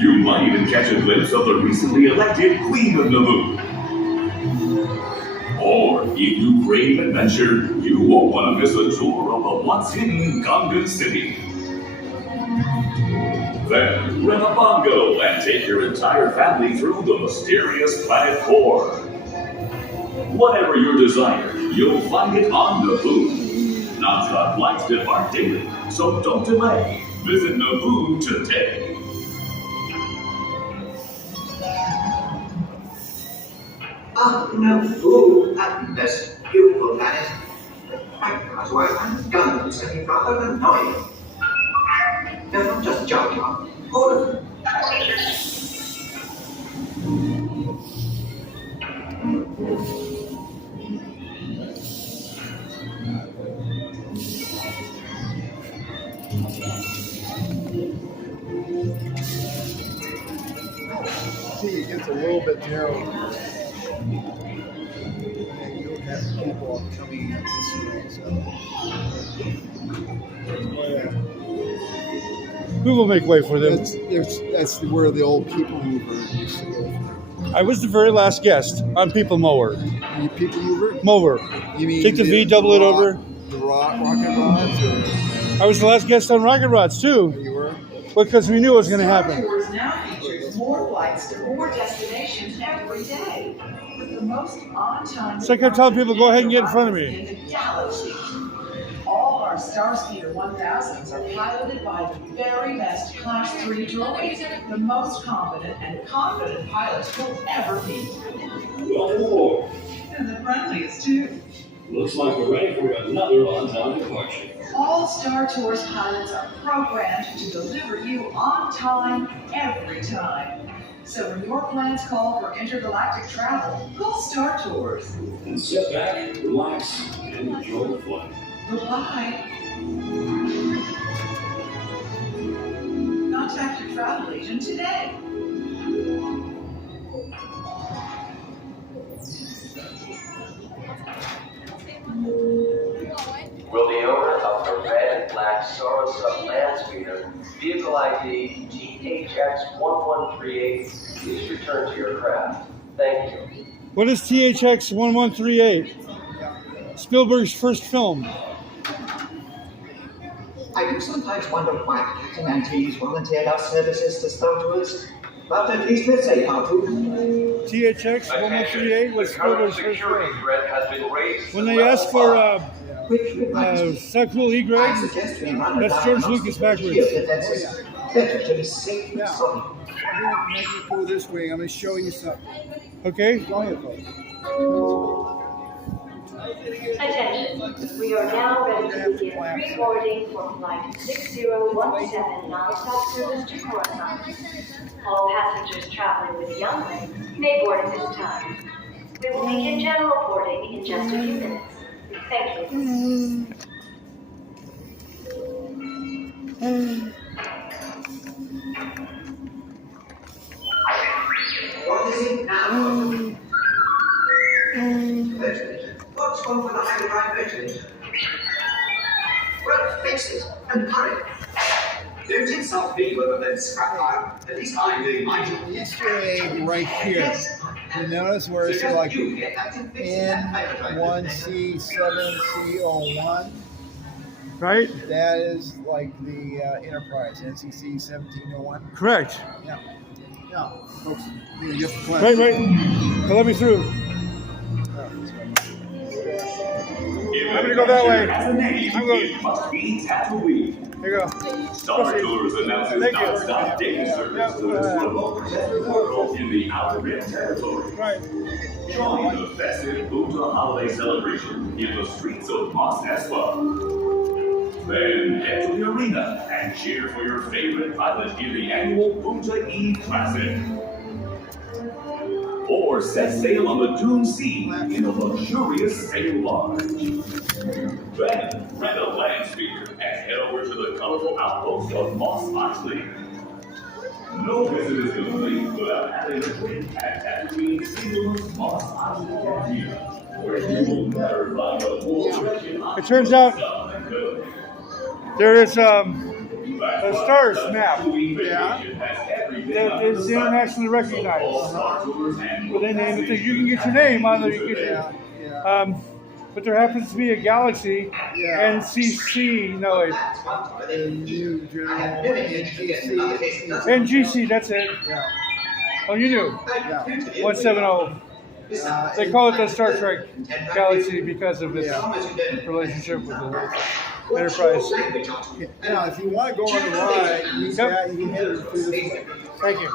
You might even catch a glimpse of the recently elected Queen of Naboo. Or if you crave adventure, you won't want to miss a tour of the once hidden Gungan City. Then rent a bongo and take your entire family through the mysterious planet Core. Whatever your desire, you'll find it on Naboo. Non-stop flights depart daily, so don't delay. Visit Naboo today. Naboo, this beautiful planet. That's why I'm Gungan City rather than annoying. They're not just Jar Jar, all of them. See, it gets a little bit narrow. And you'll have people coming in this way, so. We will make way for them. That's where the old people mover used to go. I was the very last guest on People Mower. You people mover? Mower. You mean Take the V, double it over. The rocket rods? Or? I was the last guest on Rocket Rods, too. You were? Because we knew it was going to happen. Star Tours now features more flights to more destinations every day. With the most on-time... So I kept telling people, go ahead and get in front of me. ...in the galaxy. All our Starspeeder 1000s are piloted by the very best Class 3 droids, the most competent and confident pilots you'll ever meet. Welcome aboard. And the friendliest, too. Looks like we're ready for another on-time departure. All Star Tours pilots are programmed to deliver you on time, every time. So when your plans call for intergalactic travel, call Star Tours. And sit back, relax, and enjoy the flight. Goodbye. Contact your travel agent today. Will the owner of the red and black Sarasota land speeder, vehicle ID THX1138, please return to your craft. Thank you. What is THX 1138? Spielberg's first film. I do sometimes wonder why Captain Antilles volunteered our services to Star Tours. But at least we're safe, aren't we? THX 1138 was Spielberg's first film. Threat has been raised. When they asked for Which reminds me, Sacral E. Greg, I suggest we run a that's George Lucas backwards. defenses. Better to be safe than sorry. I'm going to make you go this way. I'm going to show you something. Okay? Go ahead, folks. Attention, we are now ready to begin pre-boarding for flight 6017 non-stop service to Coruscant. All passengers traveling with younglings may board at this time. We will begin general boarding in just a few minutes. Thank you. What is it now? Ventilator. What's wrong with the hyperdrive ventilator? Well, fix it and hurry. Don't insult me with a scrap pile. At least I'm doing my job. Easter egg right here. You notice where it's like N1C7C01? Right? That is like the Enterprise, NCC 1701. Correct. Yeah. Now, folks, you just Right. Well, let me through. I'm gonna go that way. I'm going. It must be Tatooine. Here you go. Star Tours announces Thank you. non-stop daily service to its remote portal in the Outer Rim territory. Right. Join the festive Buddha holiday celebration in the streets of Mos Espa. Then head to the arena and cheer for your favorite pilot in the annual Punta E Classic. Or set sail on the Dune Sea in a luxurious sail barge. Then rent a land speeder and head over to the colorful outpost of Mos Eisley. No visit is complete without having a drink at Tatooine's famous Mos Eisley Cantina, where you will never find a more wretched It turns out there is a stars map Yeah. that is internationally recognized. Where they name the thing. You can get your name on there. You Yeah. can, Yeah. but there happens to be a galaxy Yeah. NCC. No, wait. New general NGC. NGC. That's it. Yeah. Oh, you knew. Yeah. 170. They call it the Star Trek Galaxy because of its Yeah. relationship with the Enterprise. Now, if you want to go on the ride, you can head it through this way. Thank you.